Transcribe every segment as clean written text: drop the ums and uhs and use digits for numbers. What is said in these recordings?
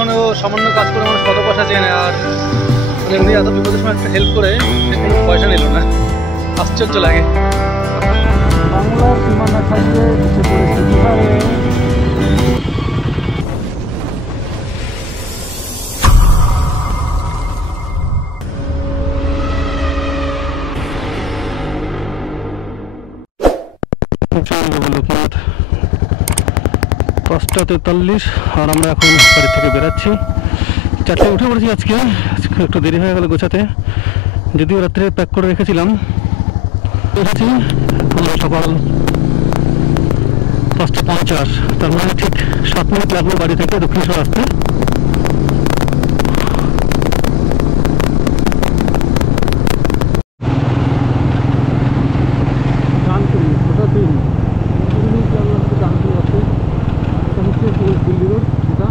এখনো সামান্য কাজ করে মানুষ কত পয়সা চেয়ে নেয়, আর মানে উনি এত বিপদের সময় একটা হেল্প করে কোনো পয়সা নিল না। আশ্চর্য লাগে। বাংলার সীমানা থাকবে সে পরিস্থিতি হবে। লোকনাথ 5:43 আর আমরা এখন বাড়ি থেকে বেরাচ্ছি। 4টায় উঠে পড়েছি। আজকে একটু দেরি হয়ে গেল গোছাতে, যদিও রাত্রে প্যাক করে রেখেছিলাম। উঠেছি সকাল 5:50, তার মানে ঠিক 7 মিনিট লাগলো বাড়ি থেকে দক্ষিণেশ্বর আসতে। দিল্লি রোড এটা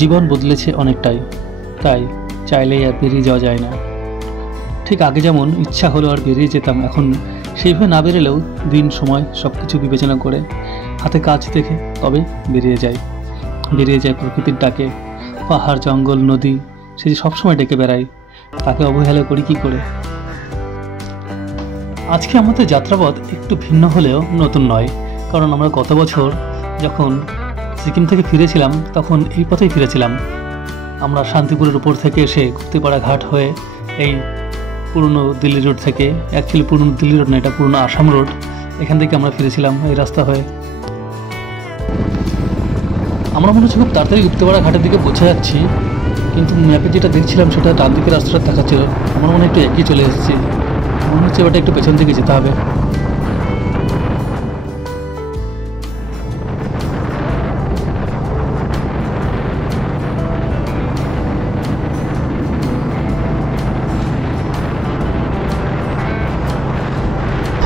জীবন বদলেছে অনেকটাই, তাই চাইলেই আর বেরিয়ে যাওয়া যায় না। ঠিক আগে যেমন ইচ্ছা হলো আর বেরিয়ে যেতাম, এখন সেইভাবে না বেরোলেও দিন সময় সব কিছু বিবেচনা করে হাতে কাজ দেখে তবে বেরিয়ে যাই প্রকৃতির ডাকে। পাহাড়, জঙ্গল, নদী সে যে সবসময় ডেকে বেড়াই, তাকে অবহেলা করি কি করে? আজকে আমাদের যাত্রাপথ একটু ভিন্ন হলেও নতুন নয়, কারণ আমরা গত বছর যখন সিকিম থেকে ফিরেছিলাম তখন এই পথেই ফিরেছিলাম। আমরা শান্তিপুরের উপর থেকে এসে গুপ্তিপাড়া ঘাট হয়ে এই পুরনো দিল্লি রোড থেকে, অ্যাকচুয়ালি পুরনো দিল্লি রোড না, এটা পুরনো আসাম রোড, এখান থেকে আমরা ফিরেছিলাম এই রাস্তা হয়ে। আমরা মনে হচ্ছে খুব তাড়াতাড়ি গুপ্তিপাড়া ঘাটের দিকে পৌঁছে যাচ্ছি, কিন্তু ম্যাপে যেটা দেখছিলাম সেটা ডান দিকে রাস্তাটা দেখাচ্ছিল। আমার মনে হয় একটু এগিয়ে চলে এসেছি, মনে হচ্ছে এবারটা একটু পেছন দিকে যেতে হবে।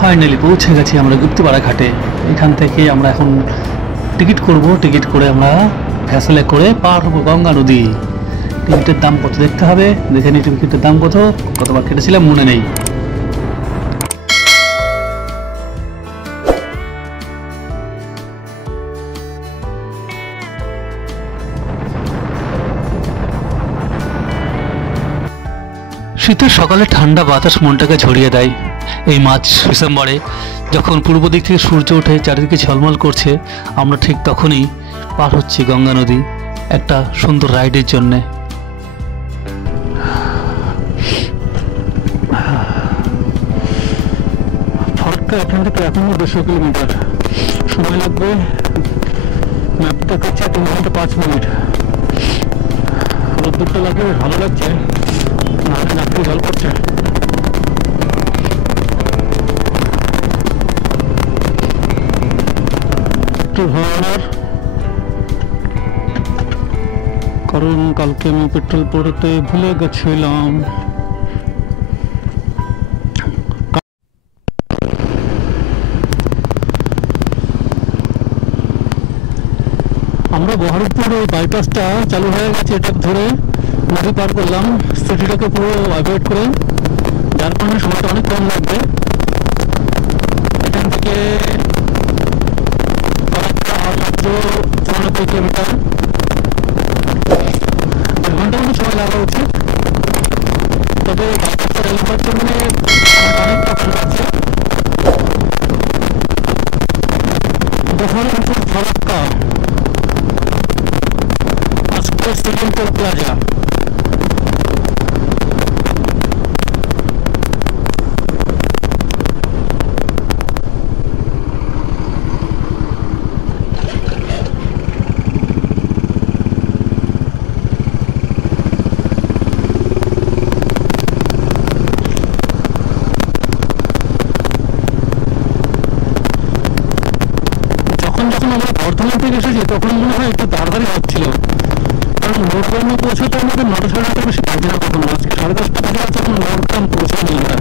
ফাইনালি পৌঁছে গেছি আমরা গুপ্তিপাড়া ঘাটে। এখান থেকে আমরা এখন টিকিট করব, টিকিট করে আমরা ভ্যাসেলে করে পার হবো গঙ্গা নদী। টিকিটের দাম কত দেখতে হবে, দেখে নিই টিকিটের দাম কতবার কেটেছিলাম মনে নেই। শীতের সকালে ঠান্ডা বাতাস মনটাকে ঝরিয়ে দেয়। এই মার্চ ডিসেম্বরে যখন পূর্ব দিক থেকে সূর্য ওঠে, চারিদিকে ঝলমল করছে, আমরা ঠিক তখনই পার হচ্ছি গঙ্গা নদী একটা সুন্দর রাইডের জন্যে। ফরাক্কা এখান থেকে এখনো 200 কিলোমিটার সময় লাগবে। ম্যাপটা দেখাচ্ছে 3 ঘন্টা 5 মিনিট। রোদ্দুরটা লাগে, ভালো লাগছে, নাহলে নাকি জল পড়ছে। কারণ কালকে আমি পেট্রোল পড়তে ভুলে গেছিলাম। আমরা বহরমপুর ওই বাইপাসটা চালু হয়ে গেছে, এটা ধরে নদী পার করলাম সিটিটাকে পুরো অ্যাভয়েড করে, যার কারণে সময়টা অনেক কম লাগবে। এখান থেকে 94 কিলোমিটার, 1 ঘন্টা মতো সময় লাগা উচিত। তবে বাইপাসটা রেলওয়ের জন্য অনেকটা ভালো লাগছে। বহরমপুর ফরাক্কা আজকে শ্রীমন্ত প্লাজা। যখন আমরা বর্ধমান থেকে এসেছি তখন মনে হয় একটু তাড়াতাড়ি হচ্ছিল, কারণ নোটগ্রামে পৌঁছাতে আমাদের 9টা সাড়ে 9টার বেশি বাজে না। কখনো আজকে 10:30টা বাজে আছে, এখন নোটগ্রাম পৌঁছানি আমরা।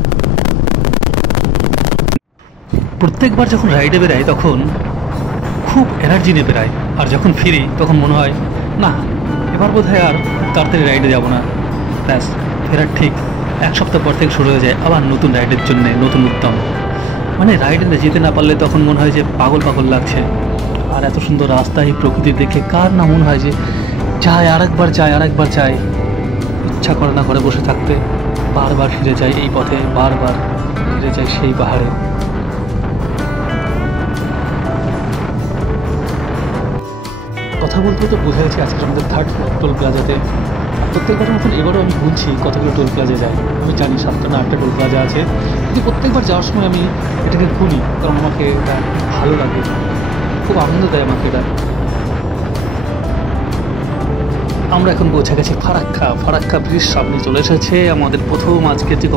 প্রত্যেকবার যখন রাইডে বেরাই তখন খুব খুব এনার্জি নিয়ে বেরাই, আর যখন ফিরি তখন মনে হয় না এবার বোধহয় আর তাড়াতাড়ি রাইডে যাব না। ব্যাস ফেরার ঠিক 1 সপ্তাহ পর থেকে শুরু হয়ে যায় আবার নতুন রাইডের জন্য নতুন উদ্যম। মানে রাইডে যেতে না পারলে তখন মনে হয় যে পাগল পাগল লাগছে। আর এত সুন্দর রাস্তা, এই প্রকৃতি দেখে কার না মনে হয় যে আরেকবার চাই। ইচ্ছা করে না ঘরে বসে থাকতে, বারবার ফিরে যাই এই পথে, বারবার ফিরে যাই সেই পাহাড়ে। কথা বলতে তো বোঝা গেছে আজকে আমাদের 3rd টোল প্লাজাতে। প্রত্যেকবার মতন এবারও আমি বলছি কতগুলো টোল প্লাজা যায়। আমি জানি 7টা না 8টা টোল প্লাজা আছে, কিন্তু প্রত্যেকবার যাওয়ার সময় আমি এটাকে গুনি, কারণ আমাকে এটা ভালো লাগে, খুব আনন্দ দেয় আমাকে এটা। আমরা এখন পৌঁছে গেছি ফারাক্কা ব্রিজ সামনে চলে এসেছে আমাদের আজকের যে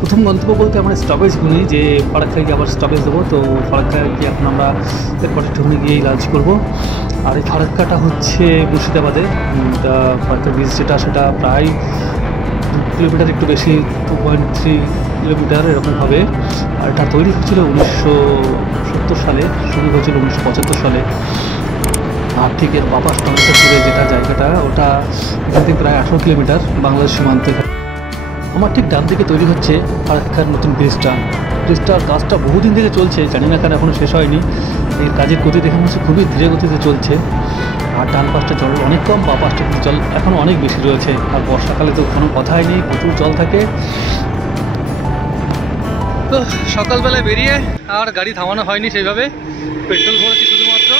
প্রথম গন্তব্য বলতে আমরা স্টপেজ গুনি যে ফারাক্কায় গিয়ে আবার স্টপেজ দেবো। তো ফারাক্কায় গিয়ে এখন আমরা এরপরে টুনে গিয়েই লাঞ্চ করবো। আর এই ফারাক্কাটা হচ্ছে মুর্শিদাবাদে। ফারাক্কা ব্রিজ যেটা সেটা প্রায় 2 কিলোমিটার একটু বেশি, 2.3 কিলোমিটার এরকম হবে। আর এটা তৈরি হয়েছিল 1970 সালে, শুরু হয়েছিল 1975 সালে। আর ঠিক এর বাপাস টমেটো দূরে যেটা জায়গাটা, ওটা এখান থেকে প্রায় 18 কিলোমিটার বাংলাদেশ সীমান্তে। আমার ঠিক ডান দিকে তৈরি হচ্ছে ফারাক্কার নতুন ব্রিজটার কাজটা বহুদিন থেকে চলছে, জানি না কেন এখনও শেষ হয়নি। এই কাজের গতি দেখে মনে হচ্ছে খুবই ধীরে গতিতে চলছে। আর ডান পাশটা জল অনেক কম, বা পাশটা কিন্তু জল এখনও অনেক বেশি রয়েছে। আর বর্ষাকালে তো কোনো কথাই নেই, প্রচুর জল থাকে। তো সকালবেলায় বেরিয়ে আর গাড়ি থামানো হয়নি সেইভাবে, পেট্রোল ভরেছি শুধুমাত্র।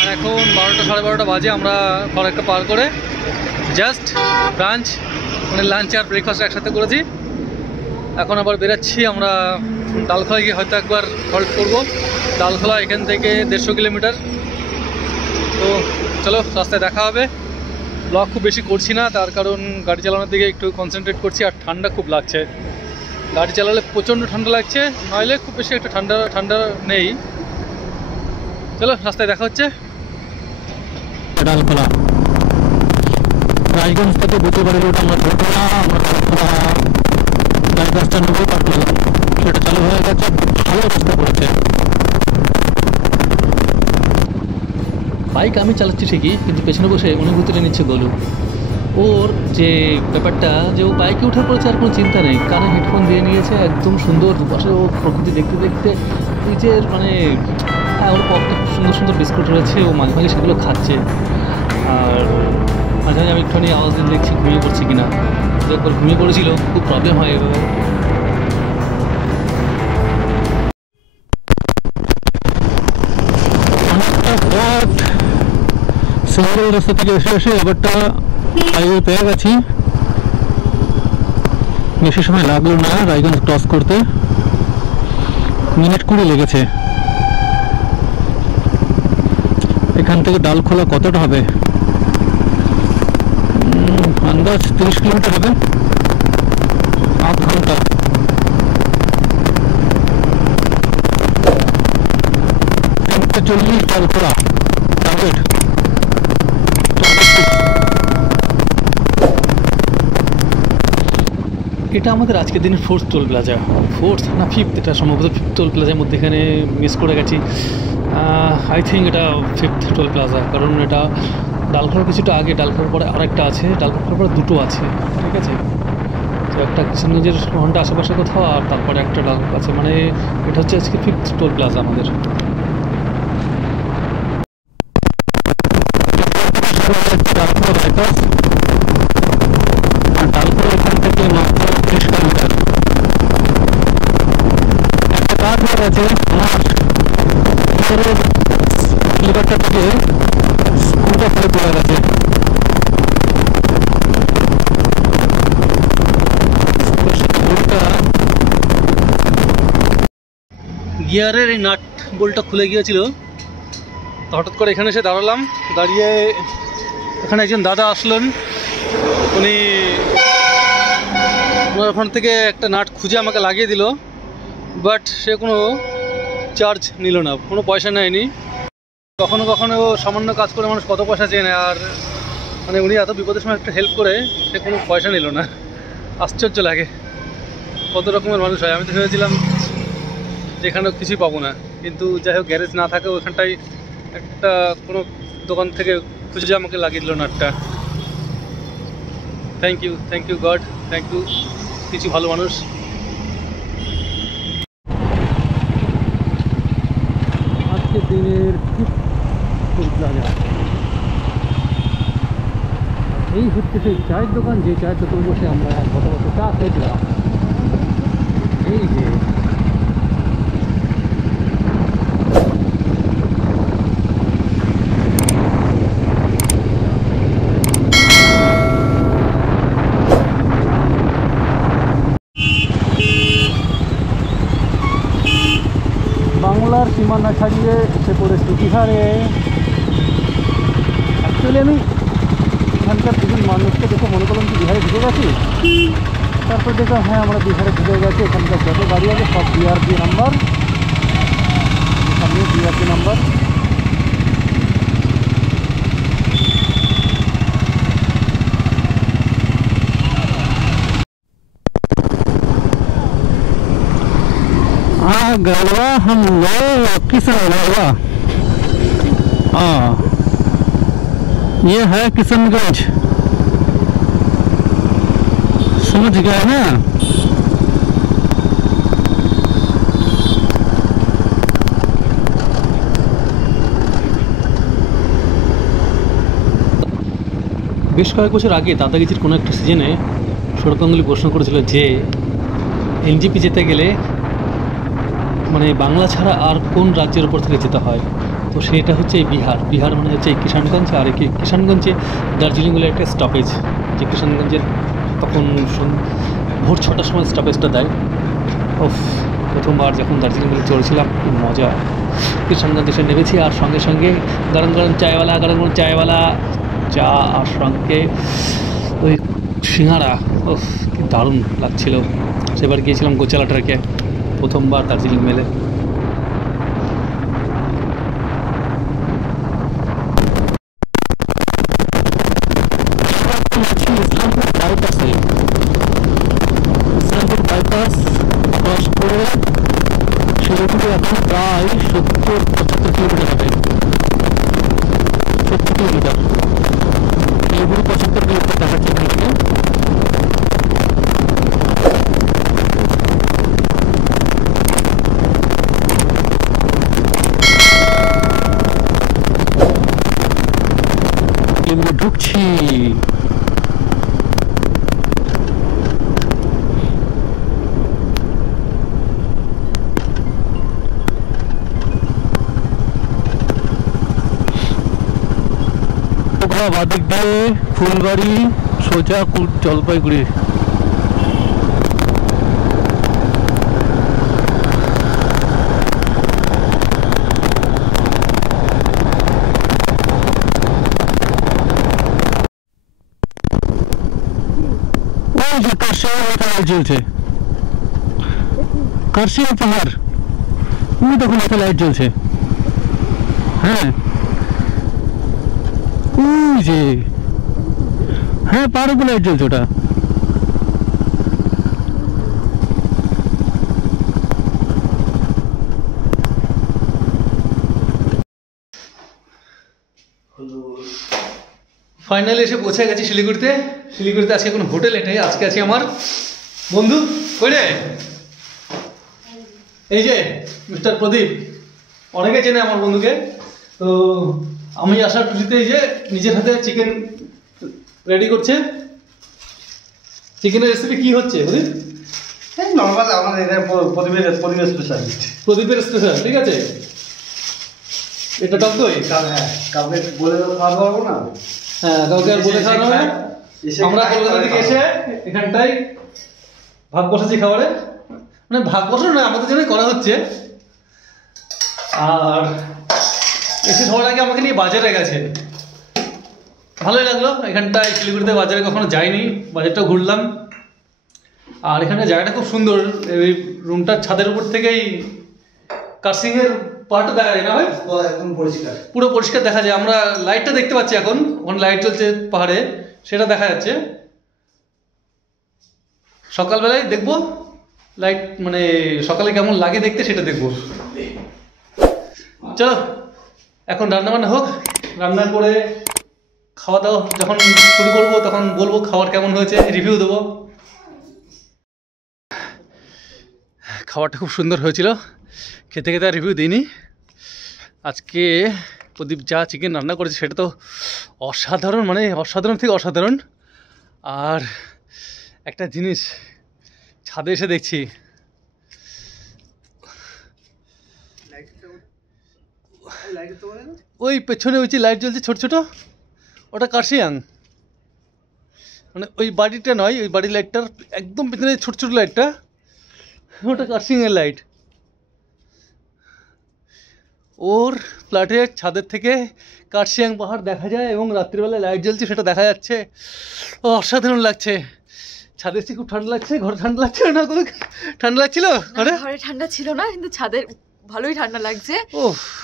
আর এখন 12টা সাড়ে 12টা বাজে, আমরা ফারাক্কা পার করে জাস্ট ব্রাঞ্চ মানে লাঞ্চ আর ব্রেকফাস্ট একসাথে করেছি। এখন আবার বেরাচ্ছি আমরা ডালখোলায় গিয়ে হয়তো একবার হল্ট করবো। ডালখোলা এখান থেকে 150 কিলোমিটার। তো চলো রাস্তায় দেখা হবে। ব্লগ খুব বেশি করছি না, তার কারণ গাড়ি চালানোর দিকে একটু কনসেন্ট্রেট করছি। আর ঠান্ডা খুব লাগছে, গাড়ি চালালে প্রচণ্ড ঠান্ডা লাগছে, নইলে খুব বেশি একটা ঠান্ডা নেই। চলো রাস্তায় দেখা হচ্ছে। ডালখোলা রায়গঞ্জ থেকে বুঝতে পারি ওটা আমরা ধরবো না, আমরা গাড়ি রাস্তা নেবো, তারপরে সেটা চালু হয়ে গেছে, ভালো রাস্তা পড়েছে। বাইক আমি চালাচ্ছি ঠিকই, কিন্তু পেছনে বসে অনুভূতিটা নিচ্ছে গোলু। ওর যে ব্যাপারটা যে ও বাইকে উঠে পড়েছে আর কোনো চিন্তা নেই, কানে হেডফোন দিয়ে নিয়েছে, একদম সুন্দর দুপাশে ও প্রকৃতি দেখতে দেখতে নিজের মানে ওর পকেটে খুব সুন্দর সুন্দর বিস্কুট রয়েছে, ও মাঝে মাঝে সেগুলো খাচ্ছে। আর মাঝে মাঝে আমি একটুখানি আওয়াজ দিয়ে দেখছি ঘুমিয়ে পড়ছি কিনা। একবার ঘুমিয়ে পড়েছিল, খুব প্রবলেম হয় এভাবে। সিঙ্গেল রাস্তা থেকে এসে এবারটা হাইওয়ে পেয়ে গেছি। বেশি সময় লাগলো না রায়গঞ্জ ক্রস করতে, মিনিট 20 লেগেছে। এখান থেকে ডালখোলা কতটা হবে আন্দাজ 30 কিলোমিটার হবে, আধ ঘন্টা। ডালখোলা টার্গেট। এটা আমাদের আজকের দিনের 4th টোল প্লাজা, 4th না 5th, এটা সম্ভবত 5th টোল প্লাজার মধ্যে এখানে মিস করে গেছি। আই থিঙ্ক এটা 5th টোল প্লাজা, কারণ এটা ডালখোলার কিছুটা আগে, ডালখোলার পরে আরেকটা আছে, ডালখোলার পরে দুটো আছে, ঠিক আছে। তো একটা কিষানগঞ্জের ঘন্টা আশেপাশে কোথাও, আর তারপরে একটা ডালখোলা আছে, মানে এটা হচ্ছে আজকে 5th টোল প্লাজা আমাদের। ডালখোলা এখান থেকে মাত্র 30 কিলোমিটার। একটা কাজ হয়ে গেছে আমার লিভারটা থেকে স্ক্রুটা ফেলে পড়ে গেছে। গিয়ারের এই নাট বোল্টটা খুলে গিয়েছিল, হঠাৎ করে এখানে এসে দাঁড়ালাম। দাঁড়িয়ে এখানে একজন দাদা আসলেন, উনি ওনার ওখান থেকে একটা নাট খুঁজে আমাকে লাগিয়ে দিল, বাট সে কোনো চার্জ নিল না, কোনো পয়সা নেয়নি। কখনো কখনো সামান্য কাজ করে মানুষ কত পয়সা চেয়ে নেয়, আর মানে উনি এত বিপদের সময় একটা হেল্প করে সে কোনো পয়সা নিল না। আশ্চর্য লাগে কত রকমের মানুষ হয়। আমি তো ভেবেছিলাম যে এখানে কিছুই পাবো না। কিন্তু যাই হোক গ্যারেজ না থাকে ওখানটায় একটা কোনো দোকান থেকে খুঁজে আমাকে লাগিয়ে দিল নাটটা। Thank you God, thank you কিছু ভালো মানুষ। আজকে দিনের প্লাজা, এই হচ্ছে সেই চায়ের দোকান, যে চায়ের দোকান বসে আমরা গত বছর চা খেয়েছিলাম। এই যে বাংলার সীমানা ছাড়িয়ে এসে পড়েছি বিহারে। অ্যাকচুয়ালি আমি এখানকার দুজন মানুষকে দেখে মনে করলাম কি বিহারে ঢুকে গেছি, তারপর দেখলাম হ্যাঁ আমরা বিহারে ঢুকে গেছি। এখানকার যত গাড়ি আছে সব বিআরপি নাম্বার, সামনে বিআরপি নাম্বার। गलवा हम लोग किशन गलवा, हाँ ये है किशनगंज, समझ गया ना। বেশ কয়েক বছর আগে দাদাগিজির কোনো একটা সিজনে সৌরভ গাঙ্গুলি প্রশ্ন করেছিল যে এনজিপি যেতে গেলে মানে বাংলা ছাড়া আর কোন রাজ্যের উপর থেকে যেতে হয়, তো সেটা হচ্ছে এই বিহার মানে হচ্ছে এই কিষানগঞ্জ। আর এই কিষানগঞ্জে দার্জিলিং বলে একটা স্টপেজ, যে কিষানগঞ্জের তখন ভোর 6টার সময় স্টপেজটা দেয়। প্রথমবার যখন দার্জিলিং বলে চলছিলাম খুব মজা। কিষানগঞ্জ এসে নেমেছি আর সঙ্গে সঙ্গে গরম গরম চায়ওয়ালা চা আর সঙ্গে ওই সিঙ্গারা, কি দারুণ লাগছিল। সেবার গিয়েছিলাম গোচালা ট্রেকে, প্রথমবার দার্জিলিং মেলে। ইসলামপুর বাইপাস ক্রস করে শিলিগুড়ি এখন প্রায় 70-75 কিলোমিটার হবে, 70 কিলোমিটার। শিলিগুড়ি 75 কিলোমিটার দেখাচ্ছে এখান থেকে। ঢুকছি বাদিক দিয়ে ফুলবাড়ি সোজা জলপাইগুড়ি। জ্বলছে কার্শিয়াং পাহাড়, তখন মাথায় লাইট জ্বলছে। হ্যাঁ ওই যে, হ্যাঁ পাহাড়ের উপর লাইট জ্বলছে ওটা। ফাইনালি এসে পৌঁছে গেছি শিলিগুড়িতে। আজকে কোনো হোটেল নেই, আজকে আছি আমার বন্ধু কই রে, এই যে মিস্টার প্রদীপ, অনেকে চেনে আমার বন্ধুকে। তো আমি আসার খুশিতে এই যে নিজের হাতে চিকেন রেডি করছে। চিকেনের রেসিপি কি হচ্ছে প্রদীপ? নর্মাল আমাদের এটা প্রদীপের স্পেশালিস্ট, প্রদীপের স্পেশাল, ঠিক আছে। এটা টক দই, হ্যাঁ কাউকে বলে খাওয়াতে পারবো না। হ্যাঁ কাউকে আর বলে খাওয়ানো হবে। আমরা কলকাতা থেকে এসে এখানটাই ভাগ বসাচ্ছি খাবারে, মানে ভাগ বসানো নয়, আমাদের জন্যই করা হচ্ছে। আর এসে ধরার আগে আমাকে নিয়ে বাজারে গেছে, ভালোই লাগলো। এখানটায় শিলিগুড়িতে বাজারে কখনো যাইনি, বাজারটাও ঘুরলাম। আর এখানে জায়গাটা খুব সুন্দর, এই রুমটার ছাদের উপর থেকেই কার্সিংয়ের পাহাড়টা দেখা যায় না ভাই, একদম পরিষ্কার, পুরো পরিষ্কার দেখা যায়। আমরা লাইটটা দেখতে পাচ্ছি এখন, ওখানে লাইট চলছে পাহাড়ে, সেটা দেখা যাচ্ছে। সকালবেলায় দেখবো লাইট, মানে সকালে কেমন লাগে দেখতে, সেটা দেখবো। চলো এখন রান্না বান্না হোক, রান্না করে খাওয়া দাওয়া যখন শুরু করবো তখন বলবো খাবার কেমন হয়েছে, রিভিউ দেবো। খাবারটা খুব সুন্দর হয়েছিল, খেতে খেতে আর রিভিউ দিইনি। আজকে প্রদীপ যা চিকেন রান্না করেছে সেটা তো অসাধারণ, মানে অসাধারণ থেকে অসাধারণ। আর একটা জিনিস ছাদে এসে দেখছি, ওই পেছনে ওই যে লাইট জ্বলছে ছোট ছোট, ওটা কার্শিয়াং, মানে ওই বাড়িটা নয়, ওই বাড়ির লাইটটার একদম পেছনে ছোট ছোট লাইটটা, ওটা কার্শিয়াংয়ের লাইট। ওর ফ্ল্যাটের ছাদের থেকে কার্শিয়াং পাহাড় দেখা যায় এবং রাত্রিবেলায় লাইট জ্বলছে সেটা দেখা যাচ্ছে, অসাধারণ লাগছে। ছাদে এসে খুব ঠান্ডা লাগছে, ঘরে ঠান্ডা লাগছে না? কোনো ঠান্ডা লাগছিল? ঘরে ঠান্ডা ছিল না, কিন্তু ছাদে ভালোই ঠান্ডা লাগছে।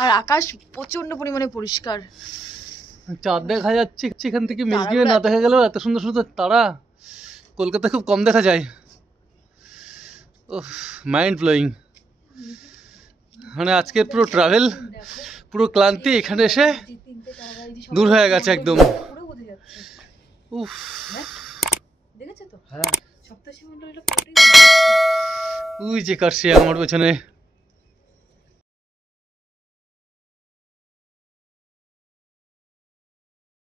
আর আকাশ প্রচন্ড পরিমাণে পরিষ্কার, চাঁদ দেখা যাচ্ছে এখান থেকে, মিল্কি ওয়ে না দেখা গেলেও এত সুন্দর সুন্দর তারা কলকাতায় খুব কম দেখা যায়। ওহ, মাইন্ড ব্লোয়িং। মানে আজকের পুরো ট্রাভেল, পুরো ক্লান্তি এখানে এসে দূর হয়ে গেছে একদম। উফ, দেখেছো তো? হ্যাঁ সপ্তর্ষিমণ্ডলীটা ওই যে কার্শিয়াং আমার পেছনে।